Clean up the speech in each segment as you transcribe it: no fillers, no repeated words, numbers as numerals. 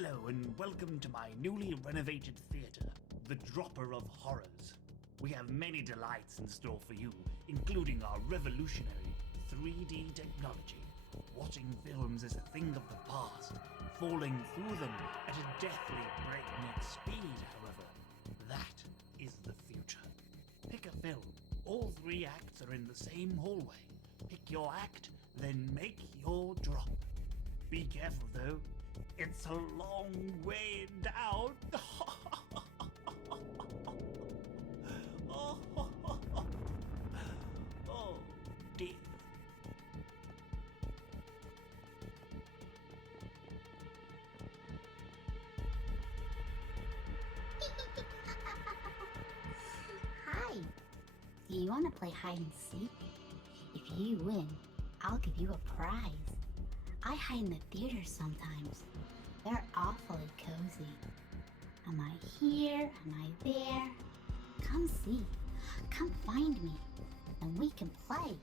Hello and welcome to my newly renovated theatre, The Dropper of Horrors. We have many delights in store for you, including our revolutionary 3D technology. Watching films is a thing of the past. Falling through them at a deathly breakneck speed, however, that is the future. Pick a film. All 3 acts are in the same hallway. Pick your act, then make your drop. Be careful though, it's a long way down. Oh dear. Hi. Do you want to play hide and seek? If you win, I'll give you a prize. I hide in the theater sometimes. They're awfully cozy. Am I here? Am I there? Come see. Come find me. And we can play.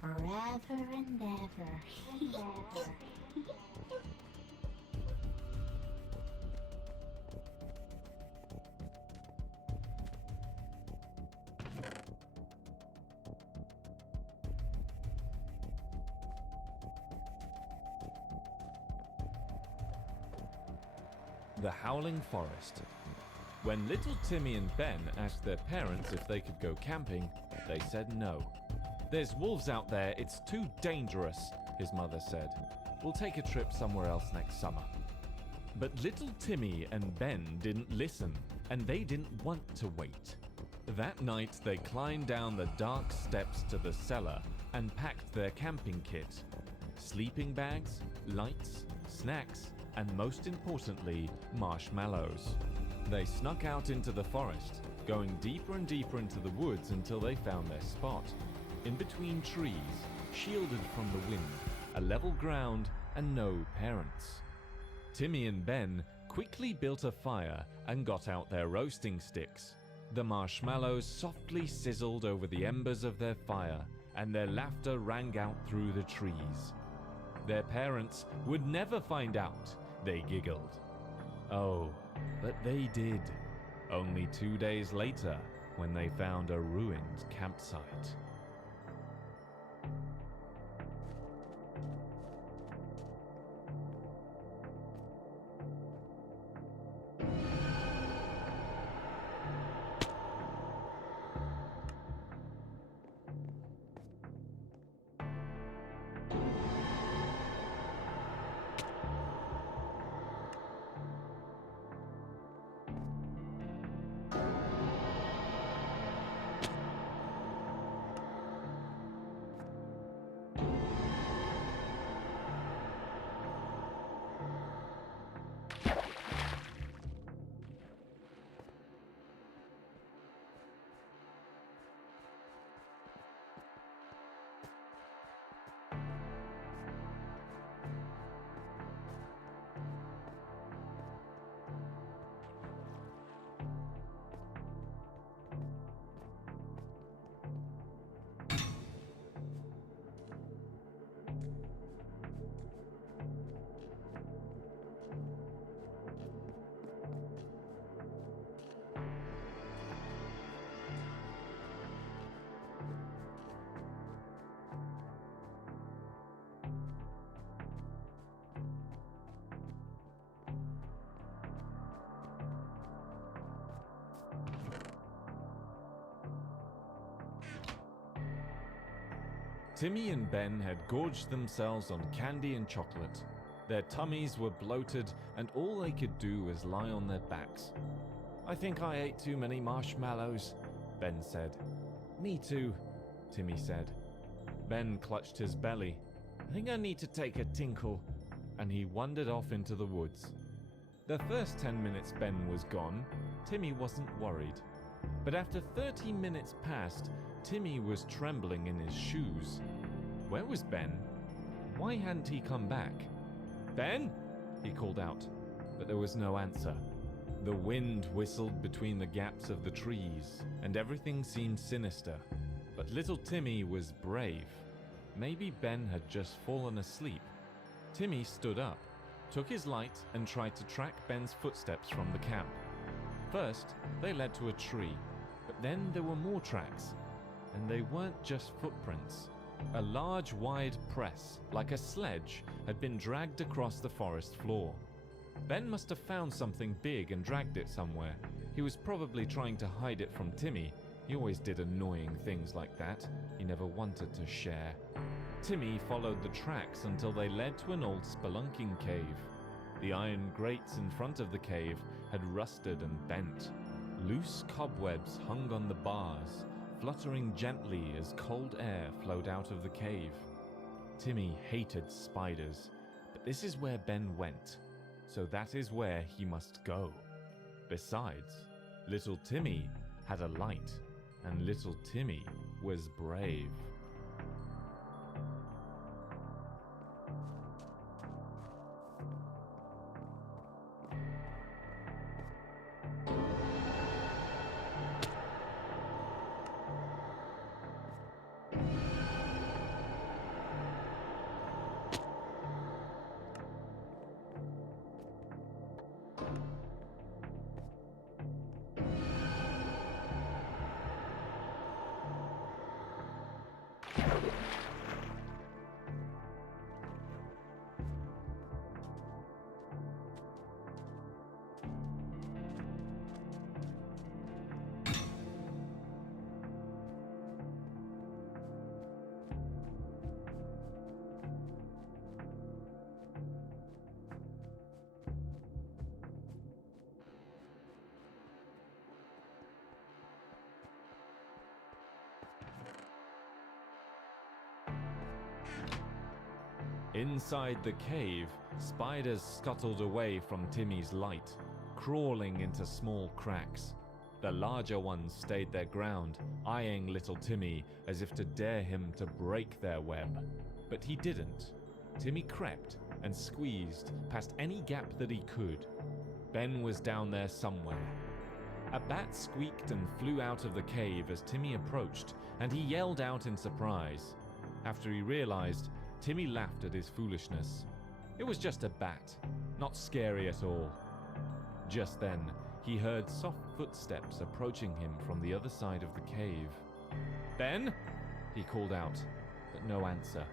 Forever and ever. The Howling Forest. When little Timmy and Ben asked their parents if they could go camping, they said no. "There's wolves out there, it's too dangerous," his mother said. "We'll take a trip somewhere else next summer." But little Timmy and Ben didn't listen, and they didn't want to wait. That night they climbed down the dark steps to the cellar and packed their camping kit. Sleeping bags, lights, snacks, and most importantly, marshmallows. They snuck out into the forest, going deeper and deeper into the woods until they found their spot. In between trees, shielded from the wind, a level ground, and no parents. Timmy and Ben quickly built a fire and got out their roasting sticks. The marshmallows softly sizzled over the embers of their fire, and their laughter rang out through the trees. Their parents would never find out, they giggled. Oh, but they did. Only 2 days later, when they found a ruined campsite. Timmy and Ben had gorged themselves on candy and chocolate. Their tummies were bloated, and all they could do was lie on their backs. "I think I ate too many marshmallows," Ben said. "Me too," Timmy said. Ben clutched his belly. "I think I need to take a tinkle," and he wandered off into the woods. The first 10 minutes Ben was gone, Timmy wasn't worried. But after 30 minutes passed, Timmy was trembling in his shoes. Where was Ben? Why hadn't he come back? "Ben?" he called out, but there was no answer. The wind whistled between the gaps of the trees, and everything seemed sinister. But little Timmy was brave. Maybe Ben had just fallen asleep. Timmy stood up. took his light and tried to track Ben's footsteps from the camp. First, they led to a tree, but then there were more tracks, and they weren't just footprints. A large, wide press, like a sledge, had been dragged across the forest floor. Ben must have found something big and dragged it somewhere. He was probably trying to hide it from Timmy. He always did annoying things like that. He never wanted to share. Timmy followed the tracks until they led to an old spelunking cave. The iron grates in front of the cave had rusted and bent. Loose cobwebs hung on the bars, fluttering gently as cold air flowed out of the cave. Timmy hated spiders, but this is where Ben went, so that is where he must go. Besides, little Timmy had a light, and little Timmy was brave. Inside the cave, spiders scuttled away from Timmy's light, crawling into small cracks. The larger ones stayed their ground, eyeing little Timmy as if to dare him to break their web. But he didn't. Timmy crept and squeezed past any gap that he could. Ben was down there somewhere. A bat squeaked and flew out of the cave as Timmy approached, and he yelled out in surprise. After he realized, Timmy laughed at his foolishness. It was just a bat, not scary at all. Just then, he heard soft footsteps approaching him from the other side of the cave. "Ben?" he called out, but no answer.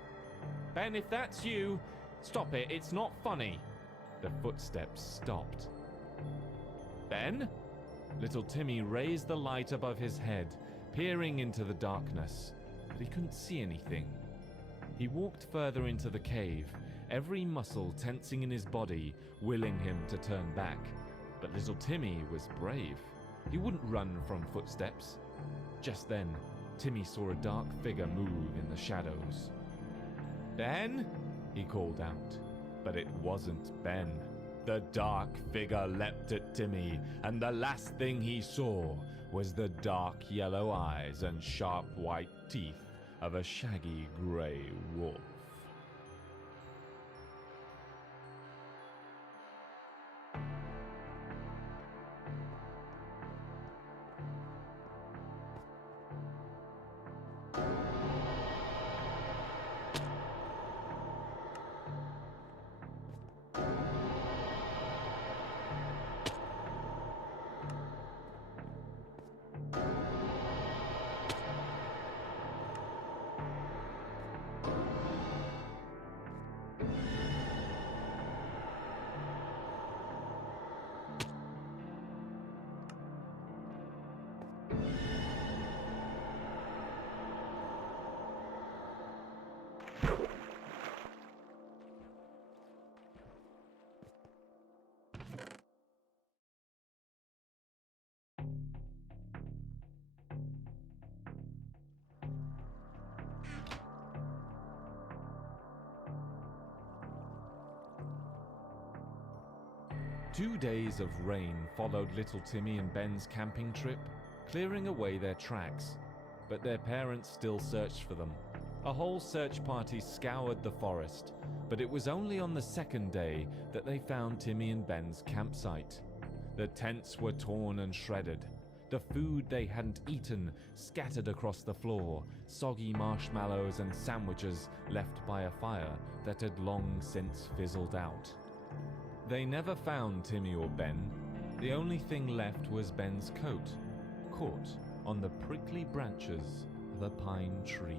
"Ben, if that's you, stop it, it's not funny." The footsteps stopped. "Ben?" Little Timmy raised the light above his head, peering into the darkness, but he couldn't see anything. He walked further into the cave, every muscle tensing in his body, willing him to turn back. But little Timmy was brave. He wouldn't run from footsteps. Just then, Timmy saw a dark figure move in the shadows. "Ben?" he called out, but it wasn't Ben. The dark figure leapt at Timmy, and the last thing he saw was the dark yellow eyes and sharp white teeth of a shaggy grey wolf. Two days of rain followed little Timmy and Ben's camping trip, clearing away their tracks, but their parents still searched for them. A whole search party scoured the forest, but it was only on the second day that they found Timmy and Ben's campsite. The tents were torn and shredded. The food they hadn't eaten scattered across the floor, soggy marshmallows and sandwiches left by a fire that had long since fizzled out. They never found Timmy or Ben. The only thing left was Ben's coat, caught on the prickly branches of a pine tree.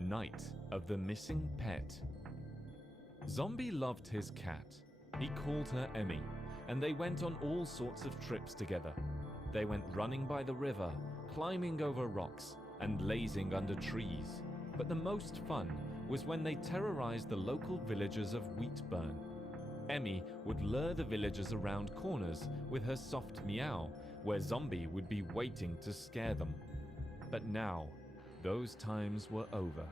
Night of the Missing Pet. Zombie loved his cat. He called her Emmy, and they went on all sorts of trips together. They went running by the river, climbing over rocks, and lazing under trees. But the most fun was when they terrorized the local villagers of Wheatburn. Emmy would lure the villagers around corners with her soft meow, where Zombie would be waiting to scare them. But now, those times were over.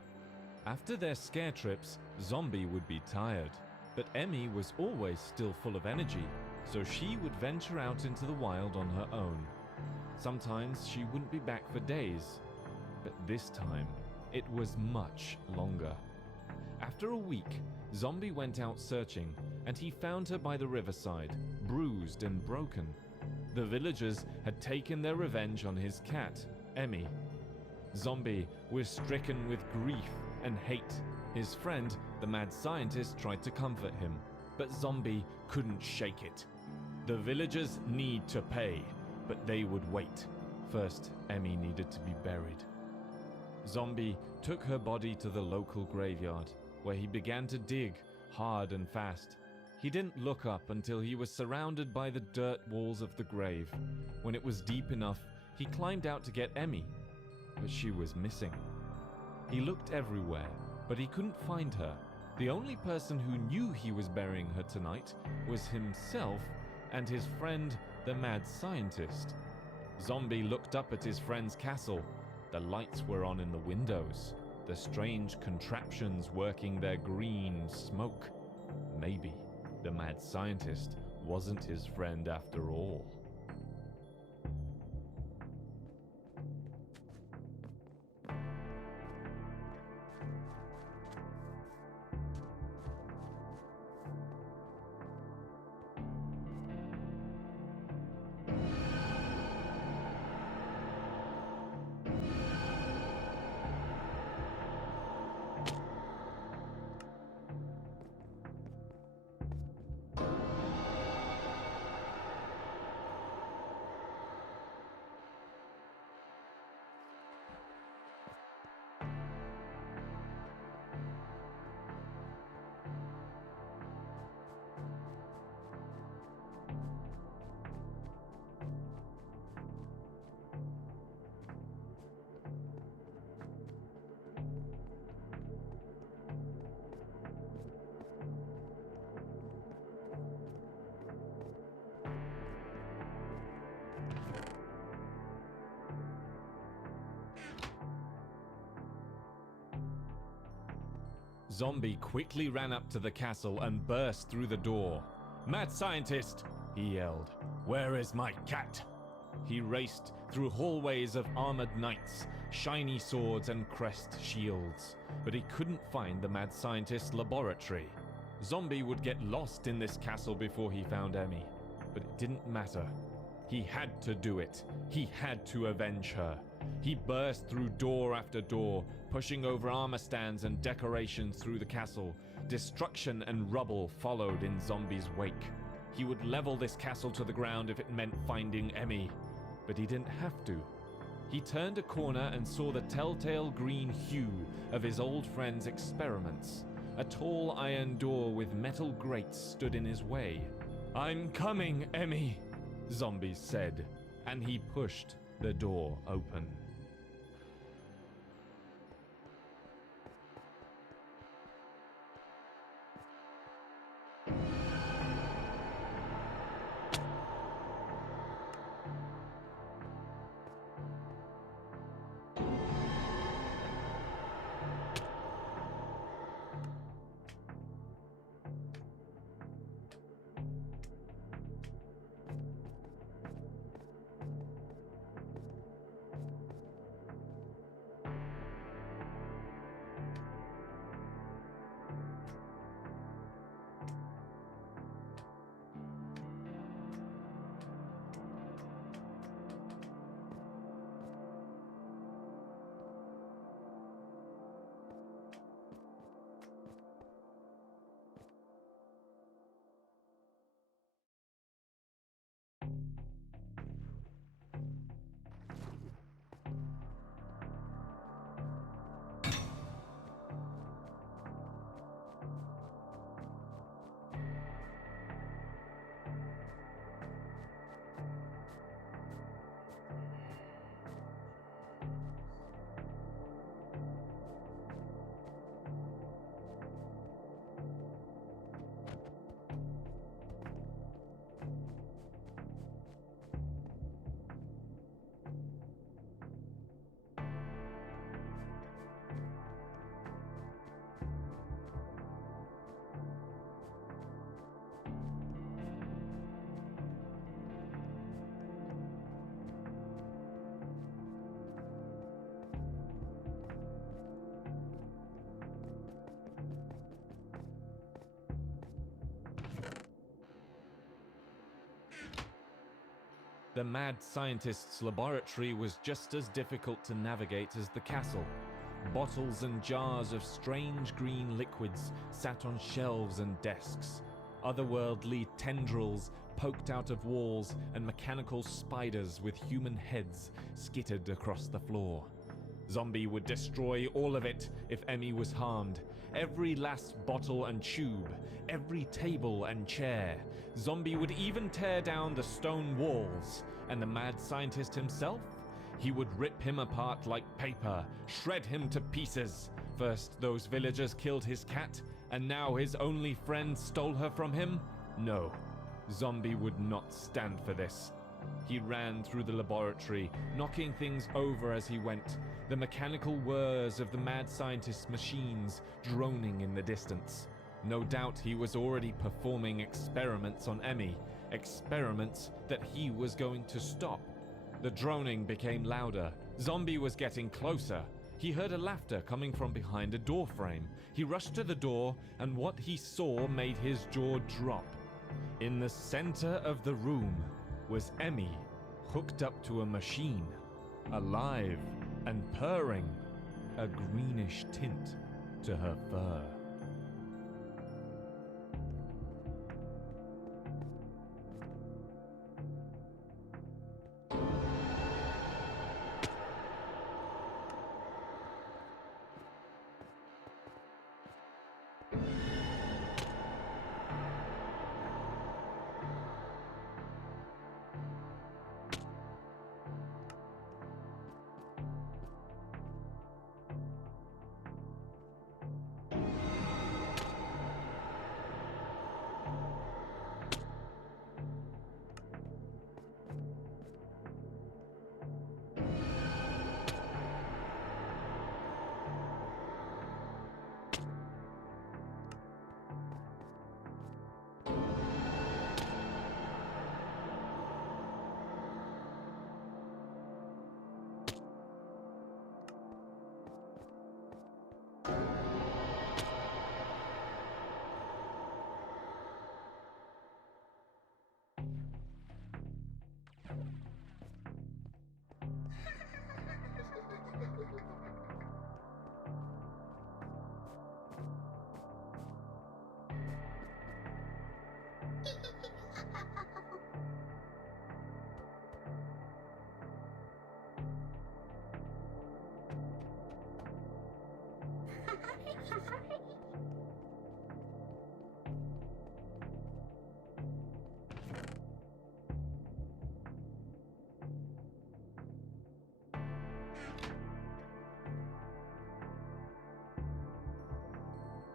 After their scare trips, Zombie would be tired, but Emmy was always still full of energy, so she would venture out into the wild on her own. Sometimes she wouldn't be back for days, but this time it was much longer. After a week, Zombie went out searching, and he found her by the riverside, bruised and broken. The villagers had taken their revenge on his cat, Emmy. Zombie was stricken with grief and hate. His friend, the mad scientist, tried to comfort him, but Zombie couldn't shake it. The villagers need to pay, but they would wait. First, Emmy needed to be buried. Zombie took her body to the local graveyard, where he began to dig hard and fast. He didn't look up until he was surrounded by the dirt walls of the grave. When it was deep enough, he climbed out to get Emmy, but she was missing. He looked everywhere, but he couldn't find her. The only person who knew he was burying her tonight was himself and his friend, the mad scientist. Zombie looked up at his friend's castle. The lights were on in the windows, the strange contraptions working their green smoke. Maybe the mad scientist wasn't his friend after all. Zombie quickly ran up to the castle and burst through the door. "Mad scientist!" he yelled. "Where is my cat?" He raced through hallways of armored knights, shiny swords and crest shields, but he couldn't find the mad scientist's laboratory. Zombie would get lost in this castle before he found Emmy, but it didn't matter. He had to do it. He had to avenge her. He burst through door after door, pushing over armor stands and decorations through the castle. Destruction and rubble followed in Zombie's wake. He would level this castle to the ground if it meant finding Emmy, but he didn't have to. He turned a corner and saw the telltale green hue of his old friend's experiments. A tall iron door with metal grates stood in his way. "I'm coming, Emmy," Zombie said, and he pushed the door open. The mad scientist's laboratory was just as difficult to navigate as the castle. Bottles and jars of strange green liquids sat on shelves and desks. Otherworldly tendrils poked out of walls, and mechanical spiders with human heads skittered across the floor. Zombie would destroy all of it if Emmy was harmed. Every last bottle and tube, every table and chair. Zombie would even tear down the stone walls. And the mad scientist himself? He would rip him apart like paper, shred him to pieces. First, those villagers killed his cat, and now his only friend stole her from him? No, Zombie would not stand for this. He ran through the laboratory, knocking things over as he went, the mechanical whirs of the mad scientist's machines droning in the distance. No doubt he was already performing experiments on Emmy, experiments that he was going to stop. The droning became louder. Zombie was getting closer. He heard a laughter coming from behind a door frame. He rushed to the door, and what he saw made his jaw drop. In the center of the room was Emmy, hooked up to a machine, alive and purring, a greenish tint to her fur.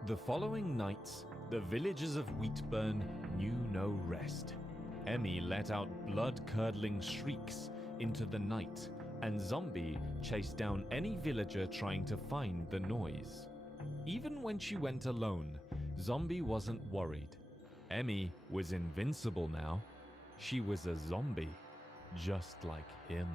The following nights, the villagers of Wheatburn knew no rest. Emmy let out blood-curdling shrieks into the night, and Zombie chased down any villager trying to find the noise. Even when she went alone, Zombie wasn't worried. Emmy was invincible now. She was a zombie, just like him.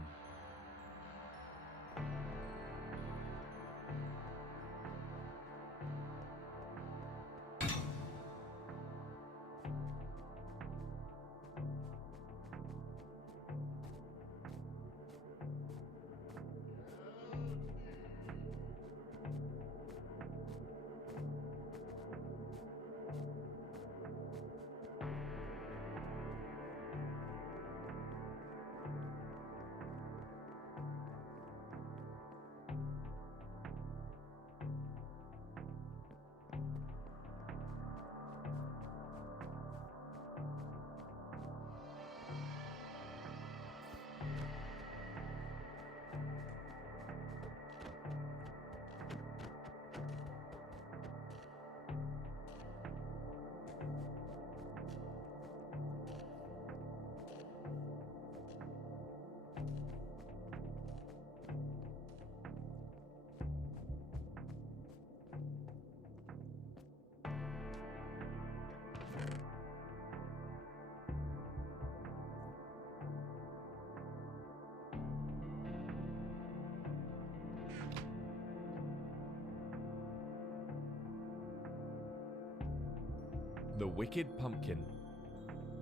The Wicked Pumpkin.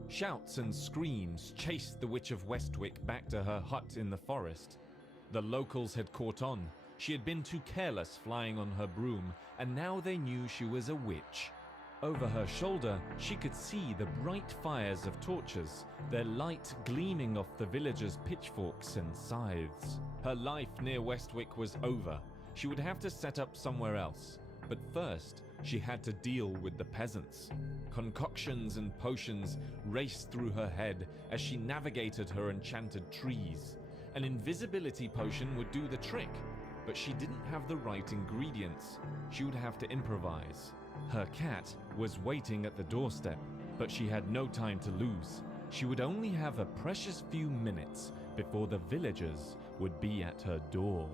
Shouts and screams chased the Witch of Westwick back to her hut in the forest. The locals had caught on. She had been too careless flying on her broom, and now they knew she was a witch. Over her shoulder, she could see the bright fires of torches, their light gleaming off the villagers' pitchforks and scythes. Her life near Westwick was over. She would have to set up somewhere else. But first, she had to deal with the peasants. Concoctions and potions raced through her head as she navigated her enchanted trees. An invisibility potion would do the trick, but she didn't have the right ingredients. She would have to improvise. Her cat was waiting at the doorstep, but she had no time to lose. She would only have a precious few minutes before the villagers would be at her door.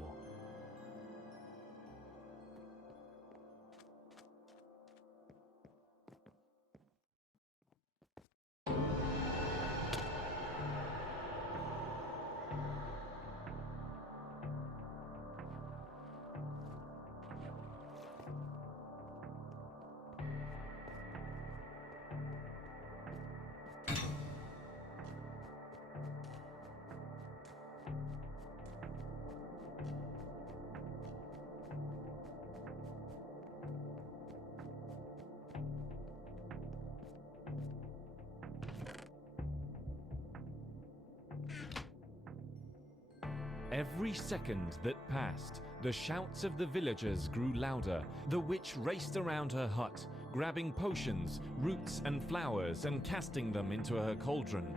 Every second that passed, the shouts of the villagers grew louder. The witch raced around her hut, grabbing potions, roots and flowers and casting them into her cauldron.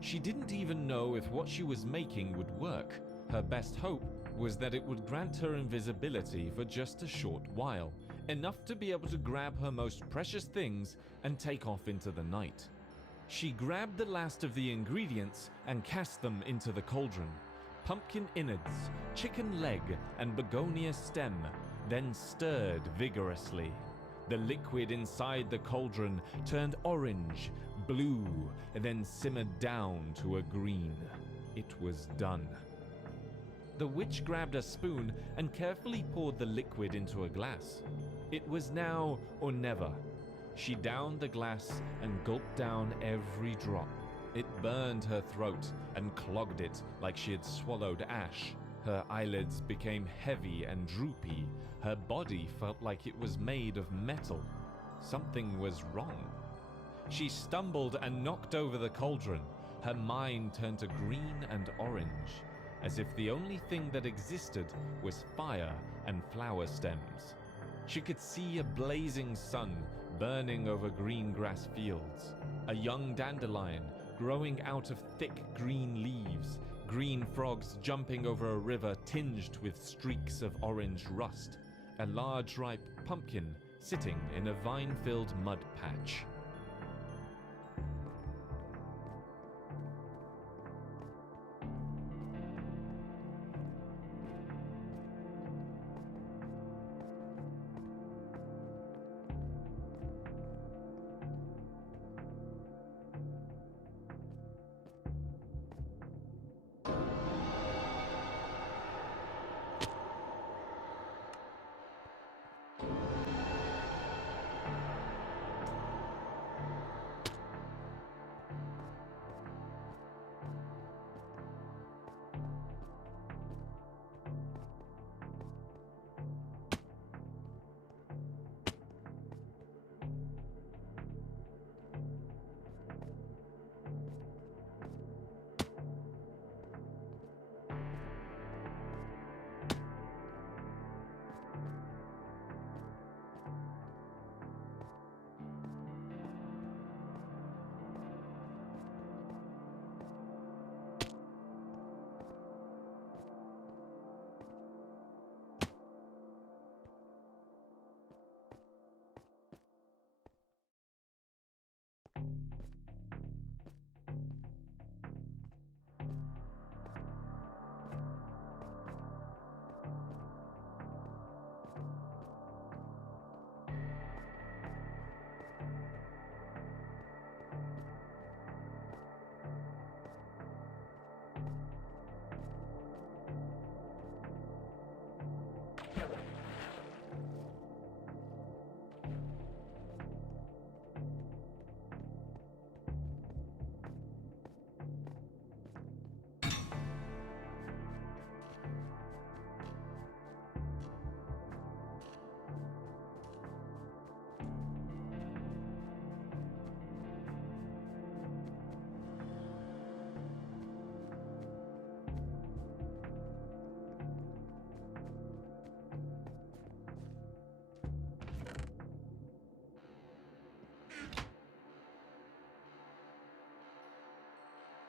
She didn't even know if what she was making would work. Her best hope was that it would grant her invisibility for just a short while, enough to be able to grab her most precious things and take off into the night. She grabbed the last of the ingredients and cast them into the cauldron. Pumpkin innards, chicken leg, and begonia stem, then stirred vigorously. The liquid inside the cauldron turned orange, blue, and then simmered down to a green. It was done. The witch grabbed a spoon and carefully poured the liquid into a glass. It was now or never. She downed the glass and gulped down every drop. It burned her throat and clogged it like she had swallowed ash. Her eyelids became heavy and droopy. Her body felt like it was made of metal. Something was wrong. She stumbled and knocked over the cauldron. Her mind turned to green and orange, as if the only thing that existed was fire and flower stems. She could see a blazing sun burning over green grass fields, a young dandelion growing out of thick green leaves, green frogs jumping over a river tinged with streaks of orange rust, a large ripe pumpkin sitting in a vine-filled mud patch.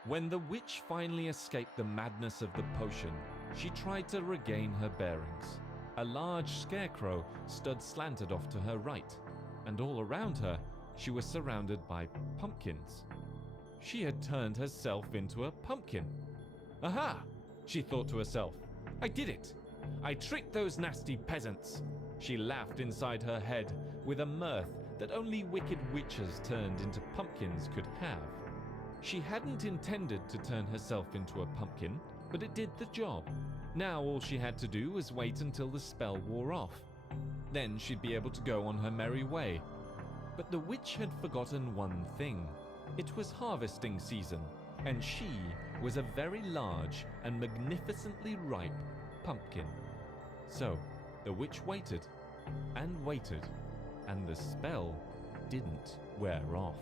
When the witch finally escaped the madness of the potion, she tried to regain her bearings. A large scarecrow stood slanted off to her right, and all around her, she was surrounded by pumpkins. She had turned herself into a pumpkin. Aha! She thought to herself. I did it! I tricked those nasty peasants! She laughed inside her head with a mirth that only wicked witches turned into pumpkins could have. She hadn't intended to turn herself into a pumpkin, but it did the job. Now all she had to do was wait until the spell wore off. Then she'd be able to go on her merry way. But the witch had forgotten one thing. It was harvesting season, and she was a very large and magnificently ripe pumpkin. So the witch waited and waited, and the spell didn't wear off.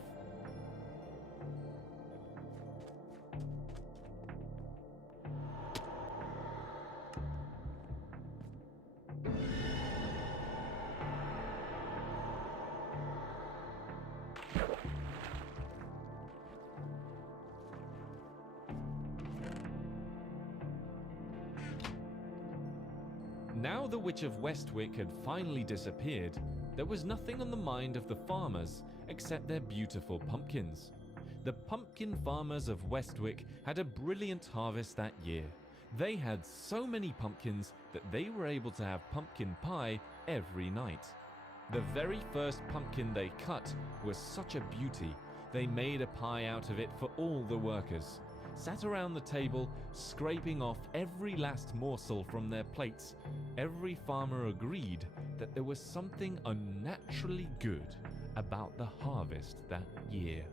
Now the Witch of Westwick had finally disappeared, there was nothing on the mind of the farmers except their beautiful pumpkins. The pumpkin farmers of Westwick had a brilliant harvest that year. They had so many pumpkins that they were able to have pumpkin pie every night. The very first pumpkin they cut was such a beauty, they made a pie out of it for all the workers. Sat around the table, scraping off every last morsel from their plates. Every farmer agreed that there was something unnaturally good about the harvest that year.